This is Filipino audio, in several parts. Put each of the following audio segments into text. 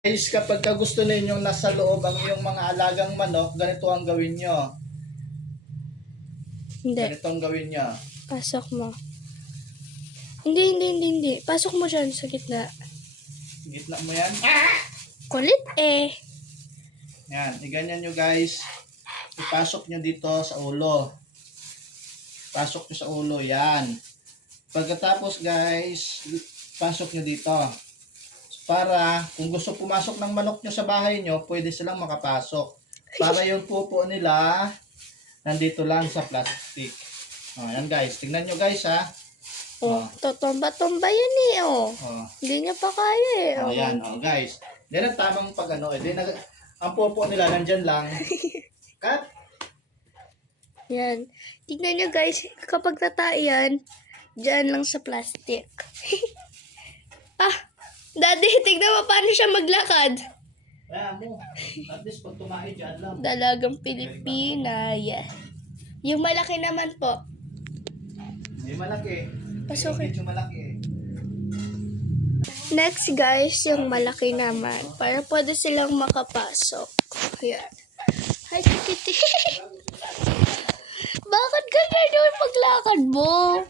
Guys, kapag gusto ninyong nasa loob ang iyong mga alagang manok, ganito ang gawin nyo. Hindi. Ganito ang gawin nyo. Pasok mo. Hindi. Pasok mo dyan sa gitna. Gitna mo yan. Kulit eh. Yan, iganyan nyo guys. Ipasok nyo dito sa ulo. Pasok nyo sa ulo, yan. Pagkatapos guys, pasok nyo dito. Para kung gusto pumasok ng manok nyo sa bahay nyo, pwede silang makapasok. Para yung pupo nila, nandito lang sa plastic. O, yan guys. Tingnan nyo guys ha. Oh, totomba-tomba yan eh. Oh. Hindi niya pa kaya eh. O, yan. O, guys. Yan ang tamang pag-ano. Ang pupo nila nandyan lang. Cut. Yan. Tignan nyo guys, kapag tataiyan, dyan lang sa plastic. Daddy, tignan mo paano siya maglakad. Kaya mo. At least pag tumahi dyan lang. Dalagang Pilipina. Yeah. Yung malaki naman po. May malaki. Pasukin. Medyo malaki. Next guys, yung malaki naman. Para pwede silang makapasok. Ayan. Hi, Kitty. Bakit ganyan yung paglakad mo?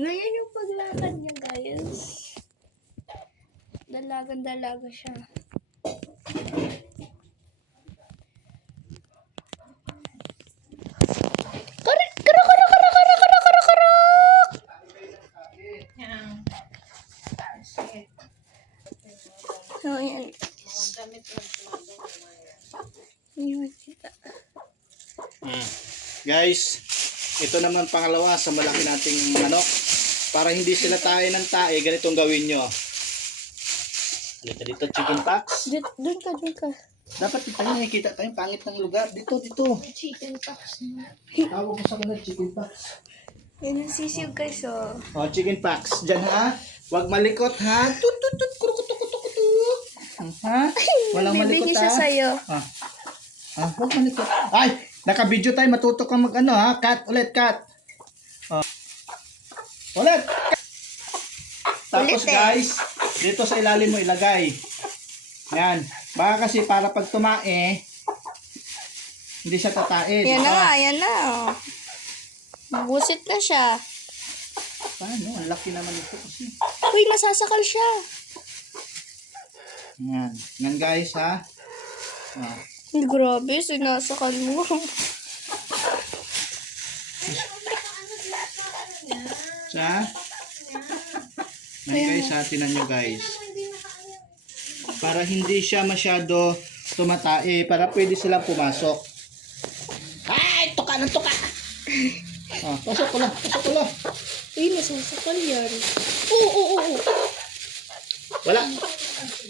Ganyan yung paglakad niya, guys. Dalagang-dalaga siya. So, ayan. Ayan, kita. Guys, ito naman pangalawa sa malaki nating manok. Para hindi sila tae ng tae, ganitong gawin nyo. Halika dito, chicken pox. Doon ka. Dapat dito tayo nakikita tayong pangit ng lugar. Dito. Chicken pox. Tawag ko sa kanila chicken pox. Yan ang sisiw guys, oh. O, chicken pox. Diyan ha. Huwag malikot ha. Tut. Kurukutukutukutu. Ha? Walang malikot Bibigay ha. siya sa'yo. Huwag malikot. Ay! Naka-video tayo. Matuto kang mag-ano ha. Cut. Ulit. Ulit. Tapos Ulit, guys, dito sa ilalim mo ilagay. Yan. Baka kasi para pag tumae, hindi siya tatae. Ayan na, oh. Busit na siya. Paano? Ang laki naman ito kasi. Uy, masasakal siya. Yan. Yan guys ha. Ay, grabe, sinasakal mo. Yan guys ha. Tinan nyo guys. Para hindi siya masyado tumatae. Para pwede silang pumasok. Ay! Tuka. Pasok ko lang. Uy, masasakal yan. Oo. Wala.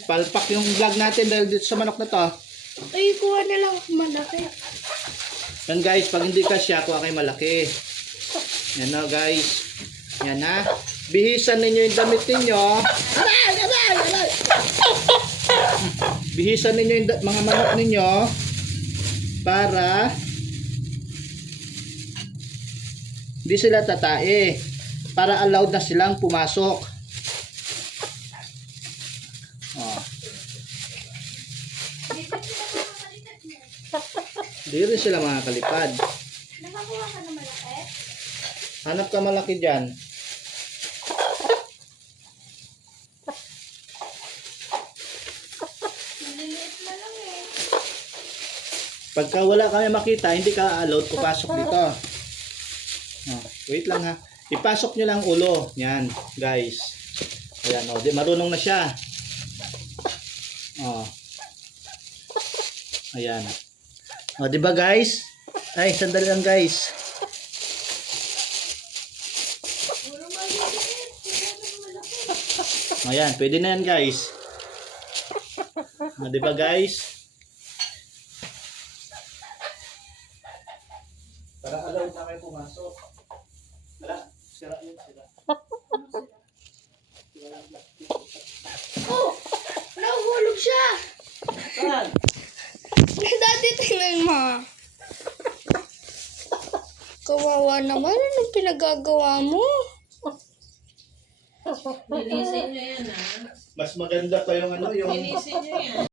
Palpak yung vlog natin dahil dito sa manok na to. Ay, kuha na lang malaki. Yan guys, pag hindi kasya, kuha kayo malaki. Yan na guys. Yan ha. Bihisan ninyo yung damit ninyo. Aray! Bihisan ninyo yung mga manok ninyo para hindi sila tatae. Para allowed na silang pumasok. Hindi rin sila makakalipad. Nakakuha ka na malaki? Hanap ka malaki dyan. Maliliit na lang eh. Pagka wala kami makita, hindi ka allowed papasok dito. Wait lang ha. Ipasok nyo lang ulo. Yan, guys. Ayan, di marunong na siya. Ayan. Di ba guys? Ay, sandali lang guys. Ayan, pwede na yan guys. Di ba guys? Para allowed na kayo pumasok. Wala, sira yun, sira. Oh! Nahulog siya! Saan? Dati tingnan mo. Kawawa naman. Anong pinagagawa mo? Linisin nyo yan, ha? Mas maganda pa yung ano, yung Linisin nyo yan.